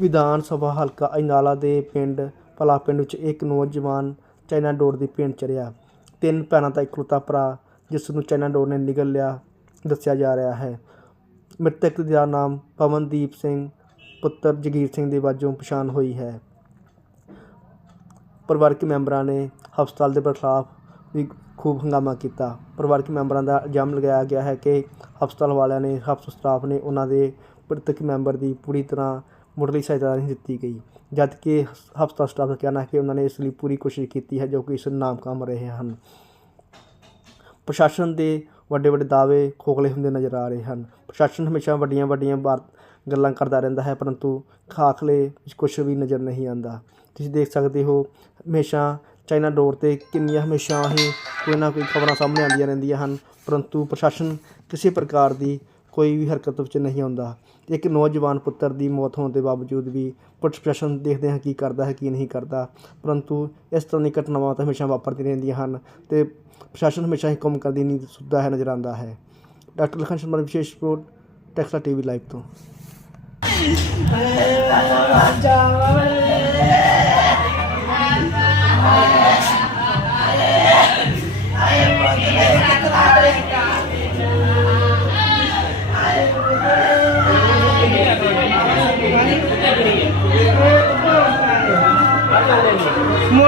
ਵਿਧਾਨ ਸਭਾ ਹਲਕਾ ਅਜਨਾਲਾ ਦੇ ਪਿੰਡ, ਭਲਾ ਪਿੰਡ ਵਿੱਚ ਇੱਕ ਨੌਜਵਾਨ ਚਾਈਨਾ ਡੋਰ ਦੀ ਭੇਂਟ ਚੜਿਆ। ਤਿੰਨ ਭੈਣਾਂ ਦਾ ਇਕਲੌਤਾ ਭਰਾ, ਜਿਸ ਨੂੰ ਚਾਈਨਾ ਡੋਰ ਨੇ ਨਿਗਲ ਲਿਆ, ਦੱਸਿਆ ਜਾ ਰਿਹਾ ਹੈ। ਮ੍ਰਿਤਕ ਦਾ ਨਾਮ ਪਵਨਦੀਪ ਸਿੰਘ, ਪੁੱਤਰ ਜਗੀਰ ਸਿੰਘ ਦੇ ਵਜੋਂ ਪਛਾਣ ਹੋਈ ਹੈ। ਪਰਿਵਾਰਕ ਮੈਂਬਰਾਂ ਨੇ ਹਸਪਤਾਲ ਦੇ ਖਿਲਾਫ ਵੀ ਖੂਬ ਹੰਗਾਮਾ ਕੀਤਾ। ਪਰਿਵਾਰਕ ਮੈਂਬਰਾਂ ਦਾ ਇਲਜ਼ਾਮ ਲਗਾਇਆ ਗਿਆ ਹੈ ਕਿ ਹਸਪਤਾਲ ਵਾਲਿਆਂ ਨੇ ਹਸਪਤਾਲ ਸਟਾਫ ਨੇ ਉਹਨਾਂ ਦੇ ਮ੍ਰਿਤਕ ਮੈਂਬਰ ਦੀ ਪੂਰੀ ਤਰ੍ਹਾਂ ਮੁੱਢਲੀ ਸਹਾਇਤਾ ਨਹੀਂ ਦਿੱਤੀ ਗਈ। ਜਦ ਕਿ ਹਸਪਤਾਲ ਸਟਾਫ ਦਾ ਕਹਿਣਾ ਹੈ ਕਿ ਉਹਨਾਂ ਨੇ ਇਸ ਲਈ ਪੂਰੀ ਕੋਸ਼ਿਸ਼ ਕੀਤੀ ਹੈ ਜੋ ਕਿ ਇਸ ਨੂੰ ਨਾਕਾਮ ਰਹੇ ਹਨ। ਪ੍ਰਸ਼ਾਸਨ ਦੇ ਵੱਡੇ ਵੱਡੇ ਦਾਅਵੇ ਖੋਖਲੇ ਹੁੰਦੇ ਨਜ਼ਰ ਆ ਰਹੇ ਹਨ। ਪ੍ਰਸ਼ਾਸਨ ਹਮੇਸ਼ਾ ਵੱਡੀਆਂ ਵੱਡੀਆਂ ਬਾਰ ਗੱਲਾਂ ਕਰਦਾ ਰਹਿੰਦਾ ਹੈ, ਪਰੰਤੂ ਖਾਖਲੇ ਵਿੱਚ ਕੁਝ ਵੀ ਨਜ਼ਰ ਨਹੀਂ ਆਉਂਦਾ। ਤੁਸੀਂ ਦੇਖ ਸਕਦੇ ਹੋ, ਹਮੇਸ਼ਾ ਚਾਈਨਾ ਡੋਰ ਤੇ ਕਿੰਨੀਆਂ ਹਮੇਸ਼ਾ ਹੀ ਕੋਈ ਨਾ ਕੋਈ ਖਬਰਾਂ ਸਾਹਮਣੇ ਆਉਂਦੀਆਂ ਰਹਿੰਦੀਆਂ ਹਨ। ਪਰੰਤੂ ਪ੍ਰਸ਼ਾਸਨ ਕਿਸੇ ਪ੍ਰਕਾਰ ਦੀ ਕੋਈ ਵੀ ਹਰਕਤ ਵਿੱਚ ਨਹੀਂ ਆਉਂਦਾ। ਇੱਕ ਨੌਜਵਾਨ ਪੁੱਤਰ ਦੀ ਮੌਤ ਹੋਣ ਦੇ ਬਾਵਜੂਦ ਵੀ ਪੁਲਿਸ ਪ੍ਰਸ਼ਾਸਨ ਦੇਖਦੇ ਹਾਂ ਕੀ ਕਰਦਾ ਹੈ, ਕੀ ਨਹੀਂ ਕਰਦਾ। ਪਰੰਤੂ ਇਸ ਤਰ੍ਹਾਂ ਦੀਆਂ ਘਟਨਾਵਾਂ ਤਾਂ ਹਮੇਸ਼ਾ ਵਾਪਰਦੀਆਂ ਰਹਿੰਦੀਆਂ ਹਨ ਤੇ ਪ੍ਰਸ਼ਾਸਨ ਹਮੇਸ਼ਾ ਹੀ ਕੰਮ ਕਰਦੀ ਨਹੀਂ ਸੁੱਧਾ ਹੈ ਨਜ਼ਰ ਆਉਂਦਾ ਹੈ। ਡਾਕਟਰ ਲਖਨ ਸ਼ਰਮਾ ਦੀ ਵਿਸ਼ੇਸ਼ ਰਿਪੋਰਟ ਟੈਕਸਲਾ ਟੀਵੀ ਲਾਈਵ ਤੋਂ।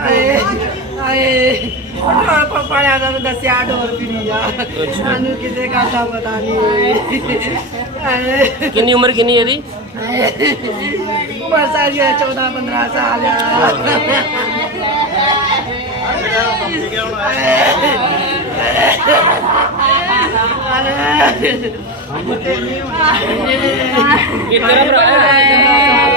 ਆਏ ਆਏ ਹੁਣ ਪਾਪਾਇਆ ਦਾ ਦੱਸਿਆ ਡੋਰ ਫਿਰੀ ਆ। ਸਾਨੂੰ ਕਿਤੇ ਗੱਲ ਦਾ ਪਤਾ ਨਹੀਂ ਆਏ ਕਿੰਨੀ ਉਮਰ ਕਿੰਨੀ ਇਹਦੀ? ਉਮਰ? ਸਾਰੀ 14 15 ਸਾਲ ਆ ਇਹ ਤੇਰਾ ਭਰਾ ਹੈ